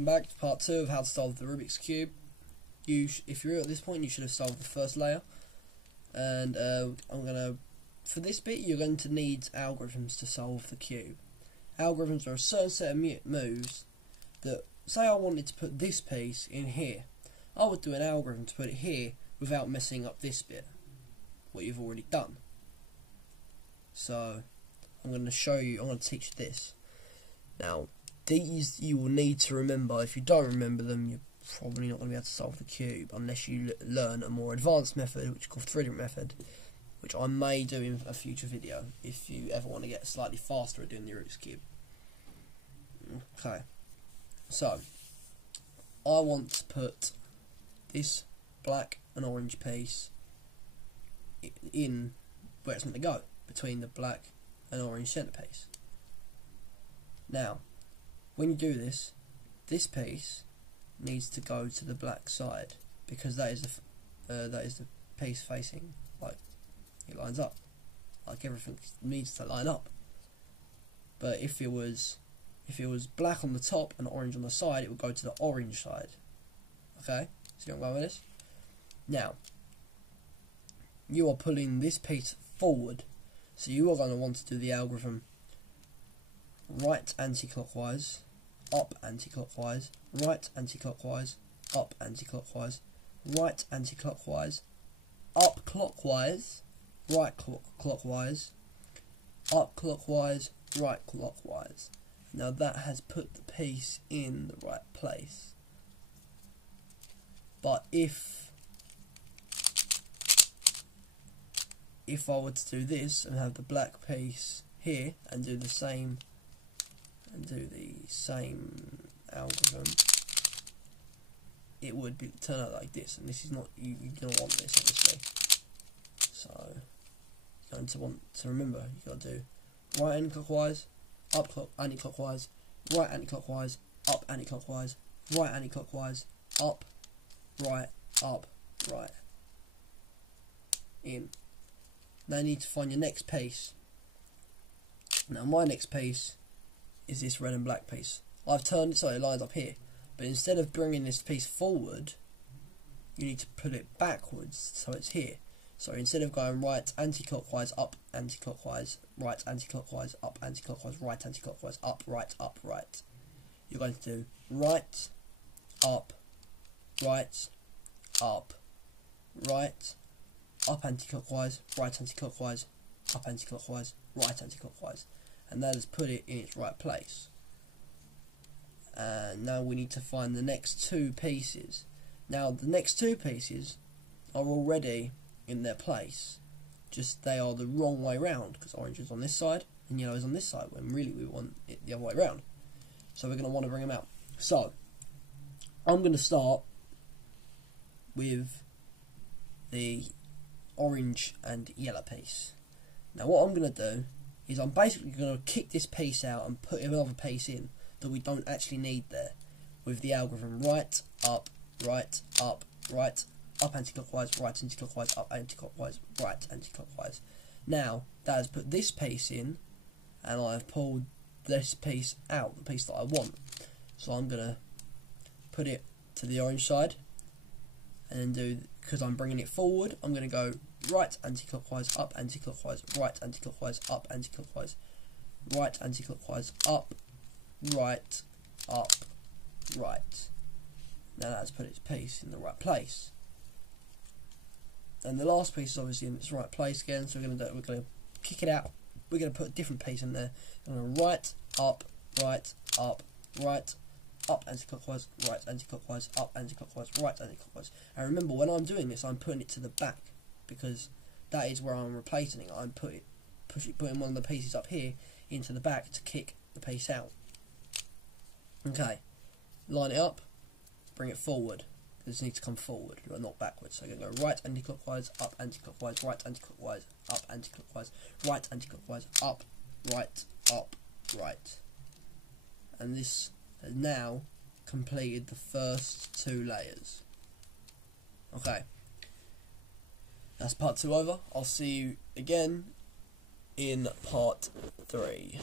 welcome back to part 2 of how to solve the Rubik's Cube. If you're at this point, you should have solved the first layer. And for this bit, you're going to need algorithms to solve the cube. Algorithms are a certain set of moves that, say I wanted to put this piece in here, I would do an algorithm to put it here without messing up this bit, what you've already done. So, I'm going to teach you this. Now, these you will need to remember. If you don't remember them, you're probably not going to be able to solve the cube unless you learn a more advanced method, which is called threading method, which I may do in a future video if you ever want to get slightly faster at doing the Rubik's Cube. Okay, so I want to put this black and orange piece in where it's meant to go, between the black and orange centerpiece. Now, when you do this, this piece needs to go to the black side because that is the piece facing, like, it lines up, like everything needs to line up. But if it was black on the top and orange on the side, it would go to the orange side. Okay, see where I'm going with this? Now, you are pulling this piece forward, so you are going to want to do the algorithm right anti-clockwise, up anti-clockwise, right anti-clockwise, up anti-clockwise, right anti-clockwise, up clockwise, right clockwise, up clockwise, right clockwise. Now that has put the piece in the right place. But if I were to do this and have the black piece here and do the same algorithm, it would turn out like this, and this is not, you don't want this, obviously. So you're going to want to remember, you've got to do right anti-clockwise, up anti-clockwise, right anti-clockwise, up anti-clockwise, right anti-clockwise, up, right, in. Now you need to find your next piece. Now my next piece is this red and black piece. I've turned it so it lines up here, but instead of bringing this piece forward, you need to put it backwards so it's here. So instead of going right anti-clockwise, up anti-clockwise, right anti-clockwise, up anti-clockwise, right anti-clockwise, up, right, you're going to do right, up, right, up, right, up anti-clockwise, right anti-clockwise, up anti-clockwise, right anti-clockwise, and that has put it in its right place. And now we need to find the next two pieces. Now the next two pieces are already in their place, just they are the wrong way round, because orange is on this side and yellow is on this side, when really we want it the other way round. So we're going to want to bring them out. So I'm going to start with the orange and yellow piece. Now what I'm going to do is I'm basically going to kick this piece out and put another piece in that we don't actually need there, with the algorithm right, up, up anti-clockwise, right anti-clockwise, up anti-clockwise, right anti-clockwise. Now that has put this piece in, and I've pulled this piece out, the piece that I want. So I'm going to put it to the orange side, and then because I'm bringing it forward, I'm going to go right anti-clockwise, up anti-clockwise, right anti-clockwise, up anti-clockwise, right anti-clockwise, up, right, up, right. Now that's put its piece in the right place. And the last piece is obviously in its right place again, so we're going to kick it out. We're going to put a different piece in there. I'm going to right, up, up anti-clockwise, right anti-clockwise, up anti-clockwise, right anti-clockwise. And remember, when I'm doing this, I'm putting it to the back, because that is where I'm replacing it. I'm putting one of the pieces up here into the back to kick the piece out. Okay, line it up, bring it forward. This needs to come forward, not backwards. So you're going to go right anti-clockwise, up anti-clockwise, right anti-clockwise, up anti-clockwise, right anti-clockwise, up, right. And this has now completed the first two layers. Okay, that's part 2 over. I'll see you again in part 3.